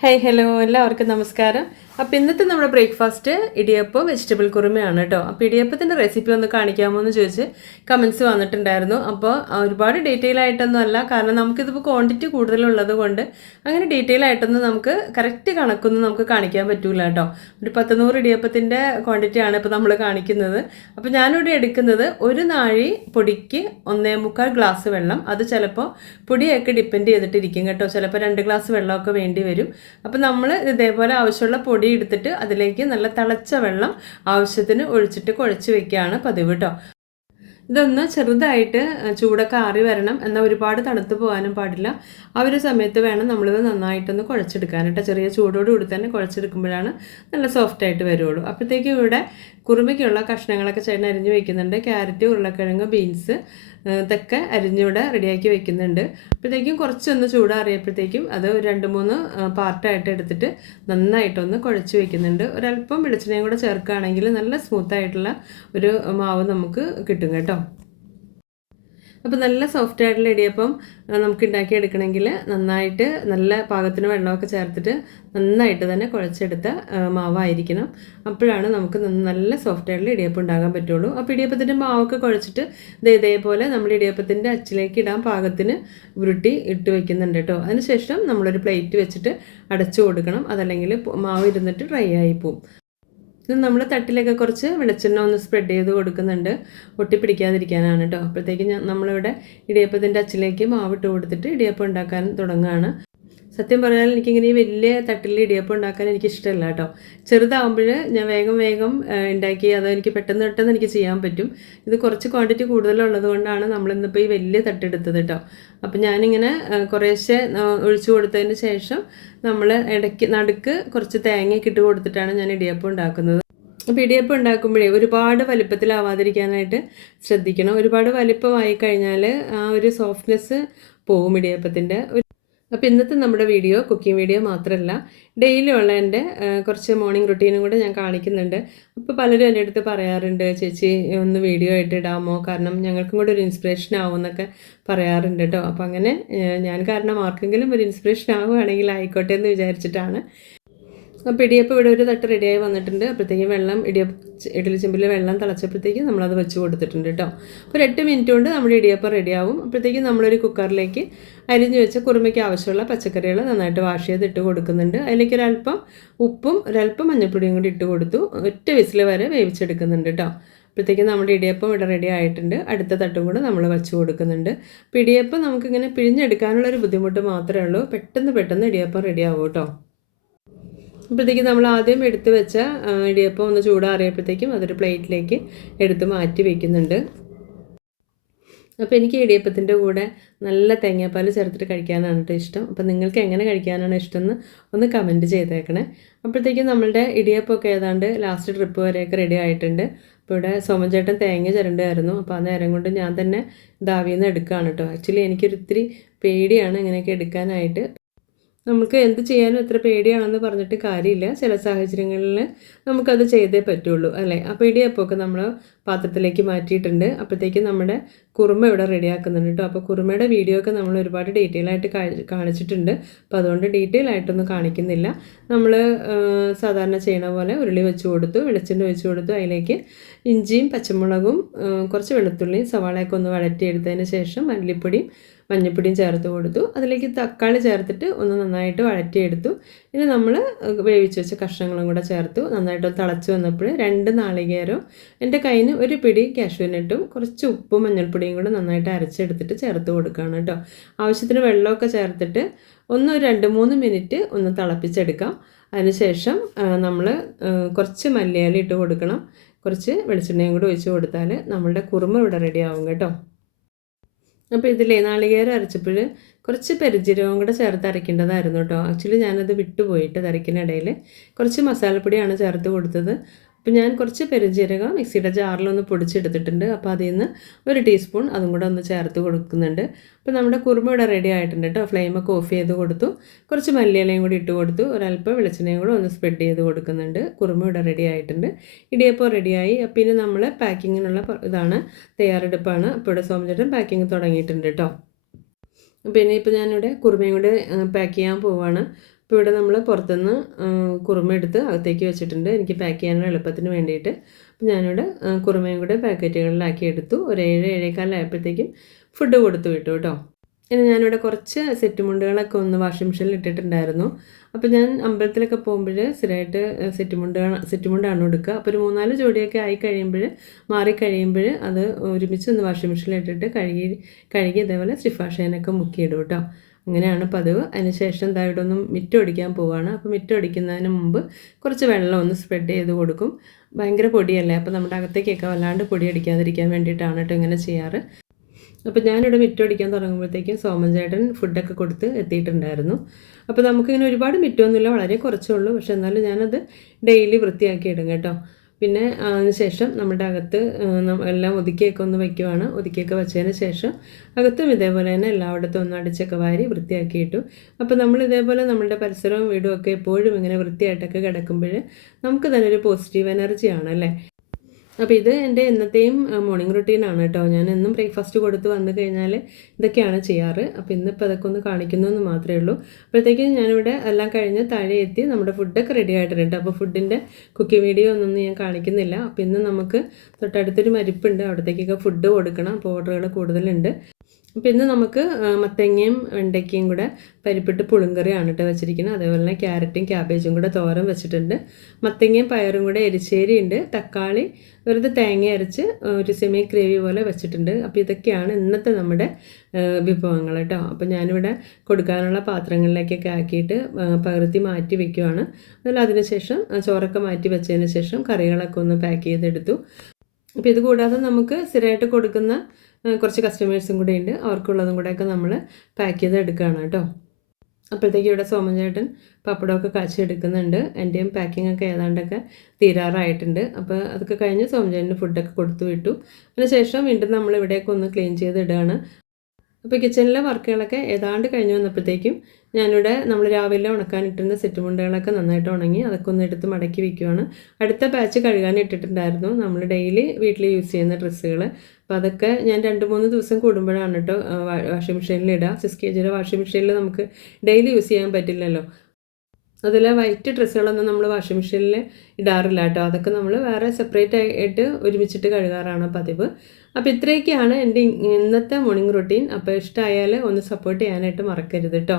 Hi hello എല്ലാവർക്കും നമസ്കാരം. അപ്പോൾ ഇന്നത്തെ നമ്മുടെ ബ്രേക്ക്ഫാസ്റ്റ് ഇടിയപ്പം വെജിറ്റബിൾ കുറുമയാണ് കേട്ടോ അപ്പോൾ ഇടിയപ്പത്തിന്റെ റെസിപ്പി ഒന്ന് കാണിക്കാമോ എന്ന് ചോദിച്ച് കമൻസ് വന്നിട്ടുണ്ടായിരുന്നു. അപ്പോൾ ഒരുപാട് ഡീറ്റെയിൽ ആയിട്ടൊന്നും അല്ല. കാരണം നമുക്കിതിപ്പോൾ ക്വാണ്ടിറ്റി കൂടുതലുള്ളത് കൊണ്ട് അങ്ങനെ ഡീറ്റെയിൽ ആയിട്ടൊന്നും നമുക്ക് കറക്റ്റ് കണക്കൊന്നും നമുക്ക് കാണിക്കാൻ പറ്റൂല കേട്ടോ ഒരു പത്തുനൂറ് ഇടിയപ്പത്തിന്റെ ക്വാണ്ടിറ്റിയാണ് ഇപ്പോൾ നമ്മൾ കാണിക്കുന്നത്. അപ്പോൾ ഞാനിവിടെ എടുക്കുന്നത് ഒരു നാഴി പൊടിക്ക് ഒന്നേ മുക്കാൽ ഗ്ലാസ് വെള്ളം. അത് ചിലപ്പോൾ പൊടിയൊക്കെ ഡിപ്പെൻഡ് ചെയ്തിട്ടിരിക്കും കേട്ടോ. ചിലപ്പോൾ രണ്ട് ഗ്ലാസ് വെള്ളമൊക്കെ വേണ്ടി വരും. അപ്പോൾ നമ്മൾ ഇതേപോലെ ആവശ്യമുള്ള പൊടി എടുത്തിട്ട് അതിലേക്ക് നല്ല തിളച്ച വെള്ളം ആവശ്യത്തിന് ഒഴിച്ചിട്ട് കുഴച്ച് വെക്കുകയാണ് പതിവ് കേട്ടോ ഇതൊന്ന് ചെറുതായിട്ട് ചൂടൊക്കെ ആറി വരണം എന്നാൽ ഒരുപാട് തണുത്ത് പോകാനും പാടില്ല. ആ ഒരു സമയത്ത് വേണം നമ്മളിത് നന്നായിട്ടൊന്ന് കുഴച്ചെടുക്കാനായിട്ട് ചെറിയ ചൂടോട് കൂടി തന്നെ കുഴച്ചെടുക്കുമ്പോഴാണ് നല്ല സോഫ്റ്റായിട്ട് വരുള്ളൂ. അപ്പോഴത്തേക്കും ഇവിടെ കുറുമയ്ക്കുള്ള കഷ്ണങ്ങളൊക്കെ ചേട്ടൻ അരിഞ്ഞ് വെക്കുന്നുണ്ട്. ക്യാരറ്റ് ഉരുളക്കിഴങ്ങ് ബീൻസ് ഇതൊക്കെ അരിഞ്ഞിവിടെ റെഡിയാക്കി വെക്കുന്നുണ്ട്. അപ്പോഴത്തേക്കും കുറച്ചൊന്ന് ചൂടാറിയപ്പോഴത്തേക്കും അത് രണ്ട് മൂന്ന് പാർട്ടായിട്ട് എടുത്തിട്ട് നന്നായിട്ടൊന്ന് കുഴച്ച് വെക്കുന്നുണ്ട്. ഒരല്പം വെളിച്ചെണ്ണയും കൂടെ ചേർക്കുകയാണെങ്കിൽ നല്ല സ്മൂത്തായിട്ടുള്ള ഒരു മാവ് നമുക്ക് കിട്ടും കേട്ടോ. അപ്പോൾ നല്ല സോഫ്റ്റ് ആയിട്ടുള്ള ഇടിയപ്പം നമുക്ക് ഉണ്ടാക്കിയെടുക്കണമെങ്കിൽ നന്നായിട്ട് നല്ല പാകത്തിന് വെള്ളമൊക്കെ ചേർത്തിട്ട് നന്നായിട്ട് തന്നെ കുഴച്ചെടുത്ത മാവായിരിക്കണം. അപ്പോഴാണ് നമുക്ക് നല്ല സോഫ്റ്റ് ആയിട്ടുള്ള ഇടിയപ്പം ഉണ്ടാകാൻ പറ്റുള്ളൂ. അപ്പോൾ ഇടിയപ്പത്തിന്റെ മാവൊക്കെ കുഴച്ചിട്ട് ഇത് ഇതേപോലെ നമ്മൾ ഇടിയപ്പത്തിന്റെ അച്ചിലേക്ക് ഇടാൻ പാകത്തിന് ഉരുട്ടി ഇട്ട് വെക്കുന്നുണ്ട് കേട്ടോ അതിനുശേഷം നമ്മളൊരു പ്ലേറ്റ് വെച്ചിട്ട് അടച്ചു കൊടുക്കണം. അതല്ലെങ്കിൽ മാവ് ഇരുന്നിട്ട് ഡ്രൈ ആയി പോവും. ഇത് നമ്മൾ തട്ടിലൊക്കെ കുറച്ച് വെളിച്ചെണ്ണ ഒന്ന് സ്പ്രെഡ് ചെയ്ത് കൊടുക്കുന്നുണ്ട്. ഒട്ടിപ്പിടിക്കാതിരിക്കാനാണ് കേട്ടോ അപ്പോഴത്തേക്കും നമ്മളിവിടെ ഇടിയപ്പത്തിന്റെ അച്ചിലേക്ക് മാവിട്ട് കൊടുത്തിട്ട് ഇടിയപ്പം ഉണ്ടാക്കാൻ തുടങ്ങുകയാണ്. സത്യം പറഞ്ഞാൽ എനിക്കിങ്ങനെ ഈ വലിയ തട്ടിൽ ഇടിയപ്പം ഉണ്ടാക്കാൻ എനിക്ക് ഇഷ്ടമല്ല കേട്ടോ. ചെറുതാവുമ്പോൾ ഞാൻ വേഗം വേഗം ഉണ്ടാക്കി അത് എനിക്ക് പെട്ടെന്ന് പെട്ടെന്ന് എനിക്ക് ചെയ്യാൻ പറ്റും. ഇത് കുറച്ച് ക്വാണ്ടിറ്റി കൂടുതലുള്ളത് കൊണ്ടാണ് നമ്മളിന്നിപ്പോൾ ഈ വലിയ തട്ടെടുത്തത് കേട്ടോ. അപ്പം ഞാനിങ്ങനെ കുറേശ്ശെ ഒഴിച്ചു കൊടുത്തതിന് ശേഷം നമ്മൾ ഇടയ്ക്ക് നടുക്ക് കുറച്ച് തേങ്ങയൊക്കെ ഇട്ട് കൊടുത്തിട്ടാണ് ഞാൻ ഇടിയപ്പം ഉണ്ടാക്കുന്നത്. അപ്പോൾ ഇടിയപ്പം ഉണ്ടാക്കുമ്പോഴേ ഒരുപാട് വലിപ്പത്തിലാവാതിരിക്കാനായിട്ട് ശ്രദ്ധിക്കണം. ഒരുപാട് വലിപ്പമായി കഴിഞ്ഞാൽ ആ ഒരു സോഫ്റ്റ്നെസ് പോവും ഇടിയപ്പത്തിന്റെ അപ്പോൾ ഇന്നത്തെ നമ്മുടെ വീഡിയോ കുക്കിംഗ് വീഡിയോ മാത്രമല്ല ഡെയിലി ഉള്ള എന്റെ കുറച്ച് മോർണിംഗ് റുട്ടീനും കൂടെ ഞാൻ കാണിക്കുന്നുണ്ട്. അപ്പോൾ പലരും എന്റെ അടുത്ത് പറയാറുണ്ട് ചേച്ചി ഒന്ന് വീഡിയോ ആയിട്ട് ഇടാമോ കാരണം ഞങ്ങൾക്കും കൂടെ ഒരു ഇൻസ്പിറേഷൻ ആവുമെന്നൊക്കെ പറയാറുണ്ട് കേട്ടോ അപ്പോൾ അങ്ങനെ ഞാൻ കാരണം ആർക്കെങ്കിലും ഒരു ഇൻസ്പിറേഷൻ ആവുകയാണെങ്കിൽ ആയിക്കോട്ടെ എന്ന് വിചാരിച്ചിട്ടാണ്. അപ്പോൾ ഇടിയപ്പം ഇവിടെ ഒരു തട്ട് റെഡിയായി വന്നിട്ടുണ്ട്. അപ്പോഴത്തേക്കും വെള്ളം ഇടിയപ്പ ഇഡലി ചെമ്പിൽ വെള്ളം തിളച്ചപ്പോഴത്തേക്കും നമ്മളത് വെച്ച് കൊടുത്തിട്ടുണ്ട് കേട്ടോ ഒരു എട്ട് മിനിറ്റ് കൊണ്ട് നമ്മുടെ ഇടിയപ്പം റെഡിയാവും അപ്പോഴത്തേക്കും നമ്മളൊരു കുക്കറിലേക്ക് അരിഞ്ഞ് വെച്ച കുറുമയ്ക്ക് ആവശ്യമുള്ള പച്ചക്കറികൾ നന്നായിട്ട് വാഷ് ചെയ്ത് ഇട്ട് കൊടുക്കുന്നുണ്ട്. അതിലേക്ക് ഒരല്പം ഉപ്പും ഒരല്പം മഞ്ഞൾപ്പൊടിയും കൂടി ഇട്ട് കൊടുത്തു. ഒറ്റ വിസിൽ വരെ വേവിച്ചെടുക്കുന്നുണ്ട് കേട്ടോ അപ്പോഴത്തേക്കും നമ്മുടെ ഇടിയപ്പം ഇവിടെ റെഡി ആയിട്ടുണ്ട്. അടുത്ത തട്ടും കൂടെ നമ്മൾ വെച്ച് കൊടുക്കുന്നുണ്ട്. അപ്പോൾ ഇടിയപ്പം നമുക്കിങ്ങനെ പിഴിഞ്ഞെടുക്കാനുള്ളൊരു ബുദ്ധിമുട്ട് മാത്രമേ ഉള്ളൂ. പെട്ടെന്ന് പെട്ടെന്ന് ഇടിയപ്പം റെഡി കേട്ടോ അപ്പോഴത്തേക്കും നമ്മൾ ആദ്യം എടുത്ത് വെച്ച ഇടിയപ്പം ഒന്ന് ചൂടാറിയപ്പോഴത്തേക്കും അതൊരു പ്ലേറ്റിലേക്ക് എടുത്ത് മാറ്റി വയ്ക്കുന്നുണ്ട് അപ്പോൾ എനിക്ക് ഇടിയപ്പത്തിന്റെ കൂടെ നല്ല തേങ്ങാപ്പാൽ ചേർത്തിട്ട് കഴിക്കാനാണ് കേട്ടോ ഇഷ്ടം. അപ്പോൾ നിങ്ങൾക്ക് എങ്ങനെ കഴിക്കാനാണ് ഇഷ്ടമെന്ന് ഒന്ന് കമന്റ് ചെയ്തേക്കണേ. അപ്പോഴത്തേക്കും നമ്മളുടെ ഇടിയപ്പമൊക്കെ ഏതാണ്ട് ലാസ്റ്റ് ട്രിപ്പ് വരെയൊക്കെ റെഡി ആയിട്ടുണ്ട്. അപ്പോൾ ഇവിടെ സോമൻചേട്ടൻ തേങ്ങ ചിരണ്ടായിരുന്നു അപ്പോൾ ആ നേരം കൊണ്ട് ഞാൻ തന്നെ ദാവിയിൽ നിന്ന് എടുക്കുകയാണ് കേട്ടോ. ആക്ച്വലി എനിക്കൊരിത്തിരി പേടിയാണ് ഇങ്ങനെയൊക്കെ എടുക്കാനായിട്ട്. നമുക്ക് എന്ത് ചെയ്യാനും എത്ര പേടിയാണെന്ന് പറഞ്ഞിട്ട് കാര്യമില്ല. ചില സാഹചര്യങ്ങളിൽ നമുക്കത് ചെയ്തേ പറ്റുള്ളൂ അല്ലേ? അപ്പോൾ ഇടിയപ്പമൊക്കെ നമ്മൾ പാത്രത്തിലേക്ക് മാറ്റിയിട്ടുണ്ട്. അപ്പോഴത്തേക്കും നമ്മുടെ കുറുമ ഇവിടെ റെഡിയാക്കുന്നുണ്ട് കേട്ടോ. അപ്പോൾ കുറുമയുടെ വീഡിയോ ഒക്കെ നമ്മൾ ഒരുപാട് ഡീറ്റെയിൽ ആയിട്ട് കാണിച്ചിട്ടുണ്ട്. അപ്പോൾ അതുകൊണ്ട് ഡീറ്റെയിൽ ആയിട്ടൊന്നും കാണിക്കുന്നില്ല. നമ്മൾ സാധാരണ ചെയ്യണ പോലെ ഉരുളി വെച്ച് കൊടുത്തു വെളിച്ചെണ്ണ വെച്ച് കൊടുത്തു. അതിലേക്ക് ഇഞ്ചിയും പച്ചമുളകും കുറച്ച് വെളുത്തുള്ളിയും സവാളയൊക്കെ ഒന്ന് വഴറ്റിയെടുത്തതിന് ശേഷം മല്ലിപ്പൊടിയും മഞ്ഞൾപ്പൊടിയും ചേർത്ത് കൊടുത്തു. അതിലേക്ക് തക്കാളി ചേർത്തിട്ട് ഒന്ന് നന്നായിട്ട് വഴറ്റിയെടുത്തു. ഇനി നമ്മൾ വേവിച്ച് വെച്ച കഷ്ണങ്ങളും കൂടെ ചേർത്തു. നന്നായിട്ട് തിളച്ച് വന്നപ്പോൾ രണ്ട് നാളികേരം എന്റെ കയ്യിൽ ഒരു പിടി കാശുവിനിട്ടും കുറച്ച് ഉപ്പും മഞ്ഞൾപ്പൊടിയും കൂടെ നന്നായിട്ട് അരച്ചെടുത്തിട്ട് ചേർത്ത് കൊടുക്കുകയാണ് കേട്ടോ. ആവശ്യത്തിന് വെള്ളമൊക്കെ ചേർത്തിട്ട് ഒന്ന് രണ്ട് മൂന്ന് മിനിറ്റ് ഒന്ന് തിളപ്പിച്ചെടുക്കാം. അതിനുശേഷം നമ്മൾ കുറച്ച് മല്ലിയില ഇട്ട് കൊടുക്കണം. കുറച്ച് വെളിച്ചെണ്ണയും കൂടി ഒഴിച്ച് കൊടുത്താൽ നമ്മളുടെ കുറുമ ഇവിടെ റെഡിയാവും കേട്ടോ. അപ്പോൾ ഇതിലേ നാളികേരം അരച്ചപ്പോൾ കുറച്ച് പെരുജീരകവും കൂടെ ചേർത്ത് അരയ്ക്കേണ്ടതായിരുന്നു കേട്ടോ. ആക്ച്വലി ഞാനത് വിട്ടുപോയിട്ട് അരയ്ക്കുന്നിടയിൽ കുറച്ച് മസാലപ്പൊടിയാണ് ചേർത്ത് കൊടുത്തത്. അപ്പോൾ ഞാൻ കുറച്ച് പെരുജീരകം മിക്സിയുടെ ജാറിലൊന്ന് പൊടിച്ചെടുത്തിട്ടുണ്ട്. അപ്പോൾ അതിൽ നിന്ന് ഒരു ടീസ്പൂൺ അതും കൂടെ ഒന്ന് ചേർത്ത് കൊടുക്കുന്നുണ്ട്. അപ്പോൾ നമ്മുടെ കുറുമ ഇവിടെ റെഡി ആയിട്ടുണ്ട് കേട്ടോ. ഫ്ലെയിമൊക്കെ ഓഫ് ചെയ്ത് കൊടുത്തു. കുറച്ച് മല്ലിയിലയും കൂടി ഇട്ട് കൊടുത്തു. ഒരല്പം വെളിച്ചെണ്ണയും കൂടെ ഒന്ന് സ്പ്രെഡ് ചെയ്ത് കൊടുക്കുന്നുണ്ട്. കുറുമ ഇവിടെ റെഡി ആയിട്ടുണ്ട്. ഇടിയപ്പോൾ റെഡിയായി പിന്നെ നമ്മൾ പാക്കിങ്ങിനുള്ള ഇതാണ് തയ്യാറെടുപ്പാണ്. അപ്പോൾ ഇവിടെ സോമചേട്ടൻ പാക്കിങ് തുടങ്ങിയിട്ടുണ്ട് കേട്ടോ. പിന്നെ ഇപ്പോൾ ഞാനിവിടെ കുറുമയും കൂടെ പാക്ക് ചെയ്യാൻ പോവാണ്. ഇപ്പോൾ ഇവിടെ നമ്മൾ പുറത്തുനിന്ന് കുറുമ എടുത്ത് അകത്തേക്ക് വെച്ചിട്ടുണ്ട്. എനിക്ക് പാക്ക് ചെയ്യാനുള്ള എളുപ്പത്തിന് വേണ്ടിയിട്ട്. അപ്പോൾ ഞാനിവിടെ കുറുമയും കൂടെ പാക്കറ്റുകളിലാക്കി എടുത്തു. ഒരു ഏഴ് ഏഴേക്കാലായപ്പോഴത്തേക്കും ഫുഡ് കൊടുത്തു വിട്ടു കേട്ടോ. ഇനി ഞാനിവിടെ കുറച്ച് സെറ്റ് മുണ്ടുകളൊക്കെ ഒന്ന് വാഷിംഗ് മെഷീനിൽ ഇട്ടിട്ടുണ്ടായിരുന്നു. അപ്പോൾ ഞാൻ അമ്പലത്തിലൊക്കെ പോകുമ്പോൾ സ്ഥിരമായിട്ട് സെറ്റ് മുണ്ട് സെറ്റ് മുണ്ടാണ് എടുക്കുക. അപ്പോൾ ഒരു മൂന്നാൽ ജോഡിയൊക്കെ ആയി കഴിയുമ്പോൾ മാറി കഴിയുമ്പോൾ അത് ഒരുമിച്ച് ഒന്ന് വാഷിംഗ് മെഷീനിൽ ഇട്ടിട്ട് കഴുകി കഴുകി ഇതേപോലെ സ്റ്റിഫാഷേനൊക്കെ മുക്കിയിടും കേട്ടോ. അങ്ങനെയാണ് പതിവ്. അതിനുശേഷം ഒന്ന് അടിക്കാൻ പോവുകയാണ് അപ്പോൾ മിറ്റം അടിക്കുന്നതിന് മുമ്പ് കുറച്ച് വെള്ളം ഒന്ന് സ്പ്രെഡ് ചെയ്ത് കൊടുക്കും. ഭയങ്കര പൊടിയല്ലേ? അപ്പോൾ നമ്മുടെ അകത്തേക്കൊക്കെ വല്ലാണ്ട് പൊടി അടിക്കാതിരിക്കാൻ വേണ്ടിയിട്ടാണ് കേട്ടോ ഇങ്ങനെ ചെയ്യാറ്. അപ്പോൾ ഞാനിവിടെ മിറ്റം അടിക്കാൻ തുടങ്ങുമ്പോഴത്തേക്കും സോമൻ ചേട്ടൻ ഫുഡൊക്കെ കൊടുത്ത് എത്തിയിട്ടുണ്ടായിരുന്നു. അപ്പോൾ നമുക്കിങ്ങനെ ഒരുപാട് മിറ്റമൊന്നുമില്ല. വളരെ കുറച്ചേ ഉള്ളൂ. പക്ഷെ എന്നാലും ഞാനത് ഡെയിലി വൃത്തിയാക്കി ഇടും കേട്ടോ. പിന്നെ അതിന് ശേഷം നമ്മുടെ അകത്ത് എല്ലാം ഒതുക്കിയൊക്കെ ഒന്ന് വയ്ക്കുവാണ് ഒതുക്കിയൊക്കെ വെച്ചതിന് ശേഷം അകത്തും ഇതേപോലെ തന്നെ എല്ലായിടത്തും ഒന്ന് അടിച്ചൊക്കെ വാരി വൃത്തിയാക്കിയിട്ടു. അപ്പോൾ നമ്മൾ ഇതേപോലെ നമ്മുടെ പരിസരവും വീടും ഒക്കെ എപ്പോഴും ഇങ്ങനെ വൃത്തിയായിട്ടൊക്കെ കിടക്കുമ്പോൾ നമുക്ക് തന്നെ ഒരു പോസിറ്റീവ് എനർജിയാണ് അല്ലേ? അപ്പോൾ ഇത് എന്റെ എന്നത്തെയും മോർണിംഗ് റുട്ടീനാണ് കേട്ടോ. ഞാൻ എന്നും ബ്രേക്ക്ഫാസ്റ്റ് കൊടുത്ത് വന്നു കഴിഞ്ഞാൽ ഇതൊക്കെയാണ് ചെയ്യാറ്. അപ്പോൾ ഇന്നിപ്പോൾ അതൊക്കെ ഒന്ന് കാണിക്കുന്നു എന്ന് മാത്രമേ ഉള്ളൂ. അപ്പോഴത്തേക്കും ഞാനിവിടെ എല്ലാം കഴിഞ്ഞ് താഴെ എത്തി നമ്മുടെ ഫുഡൊക്കെ റെഡി ആയിട്ടുണ്ട് അപ്പോൾ ഫുഡിന്റെ കുക്കിംഗ് വീഡിയോ ഒന്നും ഞാൻ കാണിക്കുന്നില്ല. അപ്പോൾ ഇന്ന് നമുക്ക് തൊട്ടടുത്തൊരു മരിപ്പുണ്ട്. അവിടത്തേക്കൊക്കെ ഫുഡ് കൊടുക്കണം. അപ്പോൾ ഓർഡറുകൾ കൂടുതലുണ്ട്. അപ്പോൾ ഇന്ന് നമുക്ക് മത്തങ്ങയും വെണ്ടയ്ക്കയും കൂടെ പരിപ്പിട്ട് പുളിങ്കറിയാണ് കേട്ടോ വെച്ചിരിക്കുന്നത്. അതേപോലെ തന്നെ ക്യാരറ്റും ക്യാബേജും കൂടെ തോരൻ വെച്ചിട്ടുണ്ട്. മത്തങ്ങയും പയറും കൂടെ എരിശ്ശേരി ഉണ്ട്. തക്കാളി വെറുതെ തേങ്ങ അരച്ച് ഒരു സെമി ഗ്രേവി പോലെ വെച്ചിട്ടുണ്ട്. അപ്പോൾ ഇതൊക്കെയാണ് ഇന്നത്തെ നമ്മുടെ വിഭവങ്ങൾ കേട്ടോ അപ്പോൾ ഞാനിവിടെ കൊടുക്കാനുള്ള പാത്രങ്ങളിലേക്കൊക്കെ ആക്കിയിട്ട് പകർത്തി മാറ്റി വെക്കുവാണ്. അതിൽ അതിനുശേഷം ചോറൊക്കെ മാറ്റി വെച്ചതിന് ശേഷം കറികളൊക്കെ ഒന്ന് പാക്ക് ചെയ്തെടുത്തു. അപ്പോൾ ഇത് കൂടാതെ നമുക്ക് സ്ഥിരമായിട്ട് കൊടുക്കുന്ന കുറച്ച് കസ്റ്റമേഴ്സും കൂടെ ഉണ്ട്. അവർക്കുള്ളതും കൂടെയൊക്കെ നമ്മൾ പാക്ക് ചെയ്ത് എടുക്കുകയാണ് കേട്ടോ. അപ്പോഴത്തേക്ക് ഇവിടെ സോമൻ ചേട്ടൻ പപ്പടമൊക്കെ കാച്ചെടുക്കുന്നുണ്ട് എന്റെയും പാക്കിംഗ് ഒക്കെ ഏതാണ്ടൊക്കെ തീരാറായിട്ടുണ്ട്. അപ്പോൾ അതൊക്കെ കഴിഞ്ഞ് സോമൻ ചേട്ടന് ഫുഡൊക്കെ കൊടുത്തു വിട്ടു. അതിനുശേഷം വീണ്ടും നമ്മൾ ഇവിടെയൊക്കെ ഒന്ന് ക്ലീൻ ചെയ്ത് ഇടുകയാണ് അപ്പോൾ കിച്ചണിലെ വർക്കുകളൊക്കെ ഏതാണ്ട് കഴിഞ്ഞ് വന്നപ്പോഴത്തേക്കും ഞാനിവിടെ നമ്മൾ രാവിലെ ഉണക്കാൻ ഉണക്കാനിട്ടിരുന്ന സെറ്റ് മുണ്ടകളൊക്കെ നന്നായിട്ട് ഉണങ്ങി അതൊക്കെ ഒന്ന് എടുത്ത് മടക്കി വെക്കുവാണ്. അടുത്ത ബാച്ച് കഴുകാൻ ഇട്ടിട്ടുണ്ടായിരുന്നു. നമ്മൾ ഡെയിലി വീട്ടിൽ യൂസ് ചെയ്യുന്ന ഡ്രസ്സുകൾ അപ്പോൾ അതൊക്കെ ഞാൻ രണ്ട് മൂന്ന് ദിവസം കൂടുമ്പോഴാണ് കേട്ടോ വാഷിംഗ് മെഷീനിൽ ഇടുക സിക്സ് കെ ജിയുടെ വാഷിംഗ് മെഷീനിൽ നമുക്ക് ഡെയിലി യൂസ് ചെയ്യാൻ പറ്റില്ലല്ലോ. അതിൽ വൈറ്റ് ഡ്രസ്സുകളൊന്നും നമ്മൾ വാഷിംഗ് മെഷീനിൽ ഇടാറില്ല കേട്ടോ. അതൊക്കെ നമ്മൾ വേറെ സെപ്പറേറ്റ് ആയിട്ട് ഒരുമിച്ചിട്ട് കഴുകാറാണ് പതിവ്. അപ്പോൾ ഇത്രയൊക്കെയാണ് എന്റെ ഇന്നത്തെ മോർണിംഗ് റുട്ടീൻ അപ്പോൾ ഇഷ്ടമായാൽ ഒന്ന് സപ്പോർട്ട് ചെയ്യാനായിട്ട് മറക്കരുത് കേട്ടോ